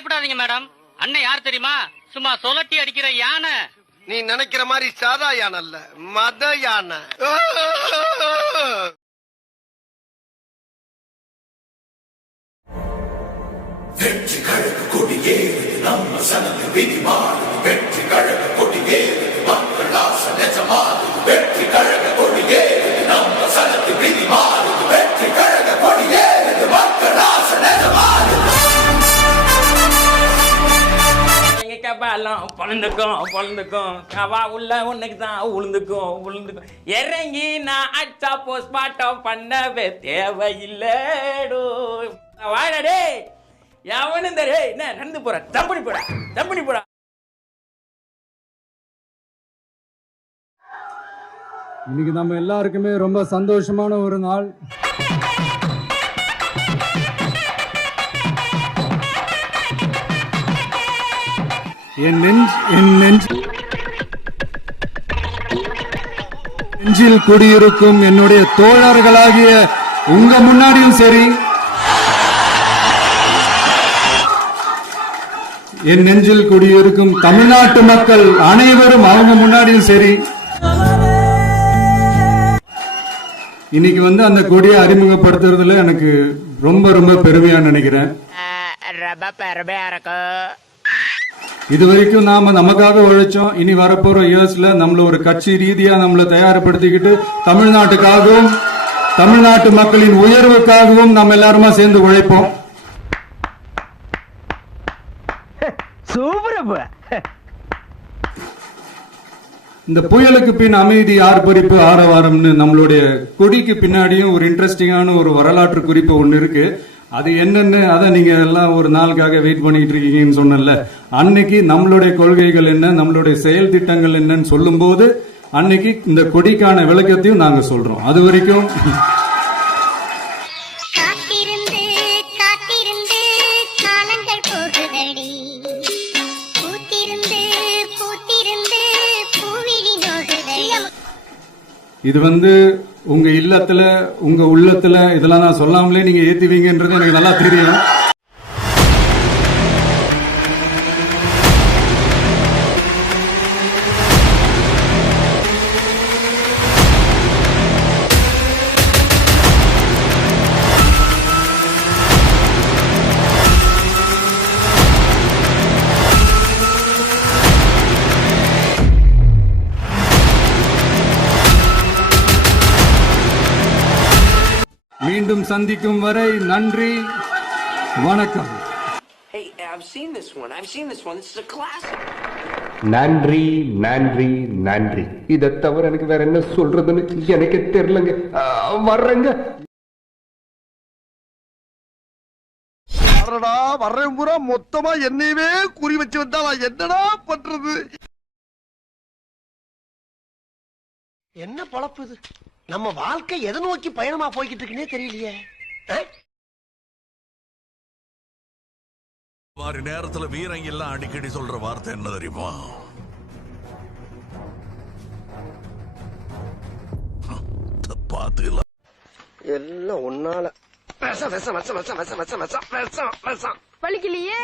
பயப்படாதீங்க மேடம். அண்ணன் யார் தெரியுமா? சும்மா சொலட்டி அடிக்கிற யானை. நீ நினைக்கிற மாதிரி சாதா யானை அல்ல, மத யானை. வெற்றி கழக கொடியேறு நம்ம சனது விதிமாறு. வெற்றி கழக கொடியேறு மக்கள் ஆசை நிஜமாறு. வெற்றி கழக கொடியேறு நம்ம சனது விதிமாறு. வெற்றி கழக கொடியேறு மக்கள் ஆசை நிஜமாறு. பொழுந்துக்கும் கவா உள்ள உனக்கு தான் உளுந்துக்கும் இறங்கி நான் அச்சா போஸ்ட்மார்ட்டம் பண்ணவே தேவையில்லடோ. வாடடே எவனும் தரே என்ன நடந்து போற தம்பி போடா. இன்னைக்கு நம்ம எல்லாருக்குமே ரொம்ப சந்தோஷமான ஒரு நாள். நெஞ்சில் குடியிருக்கும் என்னுடைய தோழர்களாகிய உங்க முன்னாடியும் சரி, என் நெஞ்சில் குடியிருக்கும் தமிழ்நாட்டு மக்கள் அனைவரும் அவங்க முன்னாடியும் சரி, இன்னைக்கு அந்த கொடியை அறிமுகப்படுத்துறதுல எனக்கு ரொம்ப ரொம்ப பெருமையா நினைக்கிறேன். இது வரைக்கும் நாம நமக்காக உழைச்சோம். இனி வரப்போற இயர்ஸ்ல நம்மள ஒரு கட்சி ரீதியா நம்மள தயார்படுத்திக்கிட்டு தமிழ்நாட்டுக்காகவும் தமிழ்நாட்டு மக்களின் உயர்வுக்காகவும் நம்ம எல்லாருமா சேர்ந்து உழைப்போம். இந்த புயலுக்கு பின் அமைதி, ஆர்ப்பரிப்பு, ஆரவாரம்னு நம்மளுடைய கொடிக்கு பின்னாடியும் ஒரு இன்ட்ரெஸ்டிங்கான ஒரு வரலாற்று குறிப்பு ஒன்னு இருக்கு. அது என்னன்னு அதை நீங்க எல்லாம் ஒரு நாளுக்காக வெயிட் பண்ணிட்டு இருக்கீங்கன்னு சொன்னல. அன்னைக்கு நம்மளுடைய கொள்கைகள் என்ன, நம்மளுடைய செயல் திட்டங்கள் என்னன்னு சொல்லும் போது அன்னைக்கு இந்த கொடிக்கான விளக்கத்தையும் நாங்க சொல்றோம். அது வரைக்கும் இது உங்க இல்லத்துல உங்க உள்ளத்துல இதெல்லாம் நான் சொல்லாமலே நீங்க ஏத்துவீங்கன்றது எனக்கு நல்லா தெரியும். மீண்டும் சந்திக்கும் வரை நன்றி, வணக்கம். Hey, I've seen this one. This is a classic. நன்றி நன்றி நன்றி. இதை தவிர எனக்கு வேற என்ன சொல்றதுன்னு எனக்கு தெரியலங்க. வர்றேங்க. வர்றேன் பூரா மொத்தமா என்னையவே குறி வச்சு வந்தா நான் என்னடா பண்றது? என்ன பொழப்பு இது? நம்ம வாழ்க்கை எதை நோக்கி பயணமா போய்கிட்டு இருக்குன்னே தெரியலையே. வாரி நேரத்துல வீரங்க எல்லாம் அடிக்கடி சொல்ற வார்த்தை என்ன தெரியுமா? பாத்துக்கலாம் எல்லாம் ஒன்னால. வலிக்கலையே.